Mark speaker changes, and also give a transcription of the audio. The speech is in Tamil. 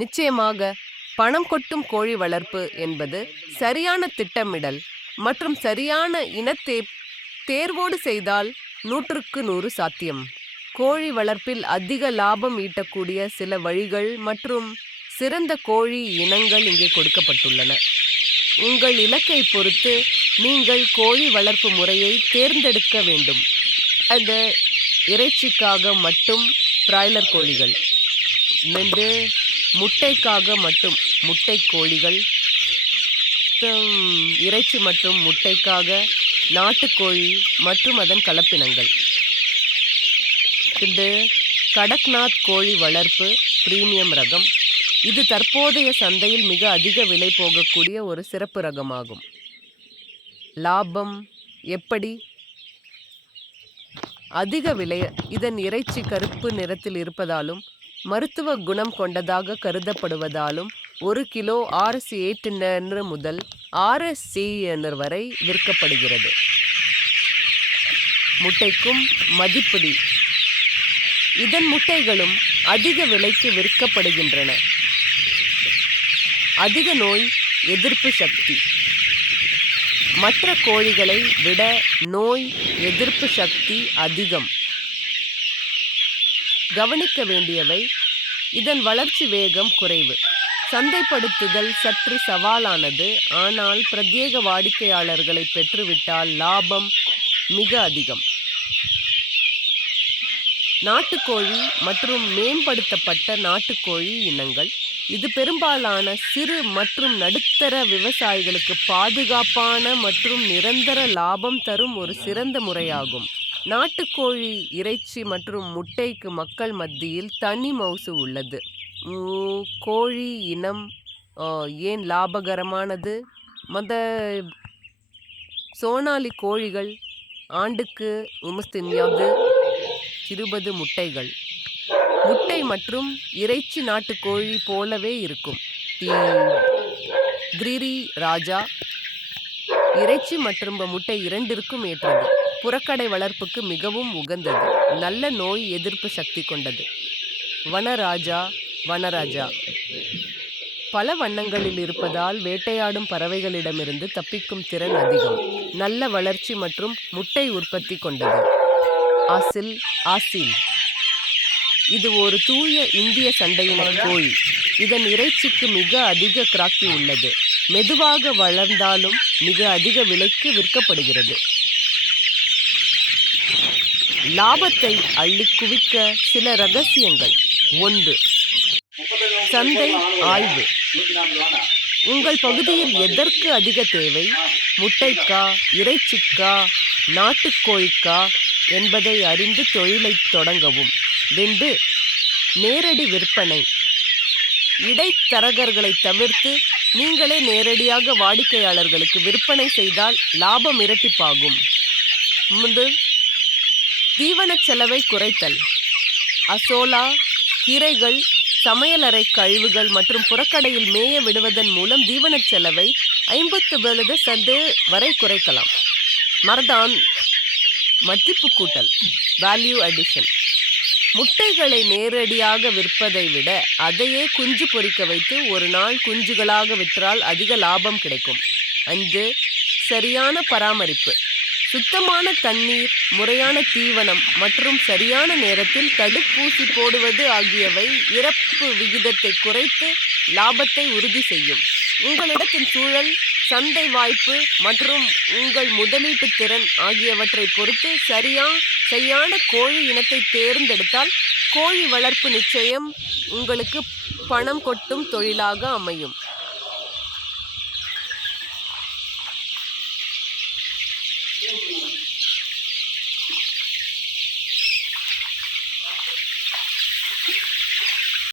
Speaker 1: நிச்சயமாக பணம் கொட்டும் கோழி வளர்ப்பு என்பது சரியான திட்டமிடல் மற்றும் சரியான இனத்தே தேர்வோடு செய்தால் நூற்றுக்கு நூறு சாத்தியம். கோழி வளர்ப்பில் அதிக லாபம் ஈட்டக்கூடிய சில வழிகள் மற்றும் சிறந்த கோழி இனங்கள் இங்கே கொடுக்கப்பட்டுள்ளன. உங்கள் இலக்கை பொறுத்து நீங்கள் கோழி வளர்ப்பு முறையை தேர்ந்தெடுக்க வேண்டும். அந்த இறைச்சிக்காக மட்டும் பிராய்லர் கோழிகள். ரெண்டு முட்டைக்காக மட்டும் முட்டை கோழிகள் இறைச்சி மற்றும் முட்டைக்காக நாட்டுக்கோழி மற்றும் அதன் கலப்பினங்கள். இது கடக்நாத் கோழி வளர்ப்பு பிரீமியம் ரகம். இது தற்போதைய சந்தையில் மிக அதிக விலை போகக்கூடிய ஒரு சிறப்பு ரகமாகும். லாபம் எப்படி? அதிக விலை இதன் இறைச்சி கருப்பு நிறத்தில் இருப்பதாலும் மருத்துவ குணம் கொண்டதாக கருதப்படுவதாலும் ஒரு கிலோ ஆர்எஸ் எயிட் முதல் ஆர்எஸ் சிஎன்ஆர் வரை விற்கப்படுகிறது. முட்டைக்கும் மதிப்பிடி. இதன் முட்டைகளும் அதிக விலைக்கு விற்கப்படுகின்றன. அதிக நோய் எதிர்ப்பு சக்தி. மற்ற கோழிகளை விட நோய் எதிர்ப்பு சக்தி அதிகம். கவனிக்க வேண்டியவை இதன் வளர்ச்சி வேகம் குறைவு. சந்தைப்படுத்துதல் சற்று சவாலானது. ஆனால் பிரத்யேக வாடிக்கையாளர்களை பெற்றுவிட்டால் லாபம் மிக அதிகம். நாட்டுக்கோழி மற்றும் மேம்படுத்தப்பட்ட நாட்டுக்கோழி இனங்கள். இது பெரும்பாலான சிறு மற்றும் நடுத்தர விவசாயிகளுக்கு பாதுகாப்பான மற்றும் நிரந்தர லாபம் தரும் ஒரு சிறந்த முறையாகும். நாட்டுக்கோழி இறைச்சி மற்றும் முட்டைக்கு மக்கள் மத்தியில் தனி மவுசு உள்ளது. கோழி இனம் ஏன் லாபகரமானது? மத சோனாலி கோழிகள் ஆண்டுக்கு உமஸ்தின்யாவது இருபது முட்டைகள். முட்டை மற்றும் இறைச்சி நாட்டுக்கோழி போலவே இருக்கும். தி கிரிரி ராஜா இறைச்சி மற்றும் முட்டை இரண்டிற்கும் ஏற்றது. புறக்கடை வளர்ப்புக்கு மிகவும் உகந்தது. நல்ல நோய் எதிர்ப்பு சக்தி கொண்டது. வனராஜா வனராஜா. பல வண்ணங்களில் இருப்பதால் வேட்டையாடும் பறவைகளிடமிருந்து தப்பிக்கும் திறன் அதிகம். நல்ல வளர்ச்சி மற்றும் முட்டை உற்பத்தி கொண்டது. ஆசில் ஆசில். இது ஒரு தூய இந்திய சண்டையின கோழி. இதன் இறைச்சிக்கு மிக அதிக கிராக்கி உள்ளது. மெதுவாக வளர்ந்தாலும் மிக அதிக விலைக்கு விற்கப்படுகிறது. லாபத்தை அள்ளி குவிக்க சில ரகசியங்கள். ஒன்று சந்தை ஆய்வு. உங்கள் பகுதியில் எதற்கு அதிக தேவை? முட்டைக்கா இறைச்சிக்கா நாட்டுக்கோழிக்கா என்பதை அறிந்து தொழிலை தொடங்கவும். ரெண்டு நேரடி விற்பனை. இடைத்தரகர்களை தவிர்த்து நீங்களே நேரடியாக வாடிக்கையாளர்களுக்கு விற்பனை செய்தால் லாபம் இரட்டிப்பாகும். முதல் தீவனச் செலவை குறைத்தல். அசோலா கீரைகள் சமையலறை கழிவுகள் மற்றும் புறக்கடையில் மேய விடுவதன் மூலம் தீவனச் செலவை ஐம்பத்து விழுத சந்து வரை குறைக்கலாம். மரதான் மதிப்பு கூட்டல் வேல்யூ அடிஷன் முட்டைகளை நேரடியாக விற்பதை விட அதையே குஞ்சு பொறிக்க வைத்து ஒரு நாள் குஞ்சுகளாக விற்றால் அதிக லாபம் கிடைக்கும். அஞ்சு சரியான பராமரிப்பு. சுத்தமான தண்ணீர் முறையான தீவனம் மற்றும் சரியான நேரத்தில் தடுப்பூசி போடுவது ஆகியவை இறப்பு விகிதத்தை குறைத்து லாபத்தை உறுதி செய்யும். உங்களிடத்தின் சூழல் சந்தை வாய்ப்பு மற்றும் உங்கள் முதலீட்டு திறன் ஆகியவற்றை பொறுத்து சரியா சரியான கோழி இனத்தை தேர்ந்தெடுத்தால் கோழி வளர்ப்பு நிச்சயம் உங்களுக்கு பணம் கொட்டும் தொழிலாக அமையும்.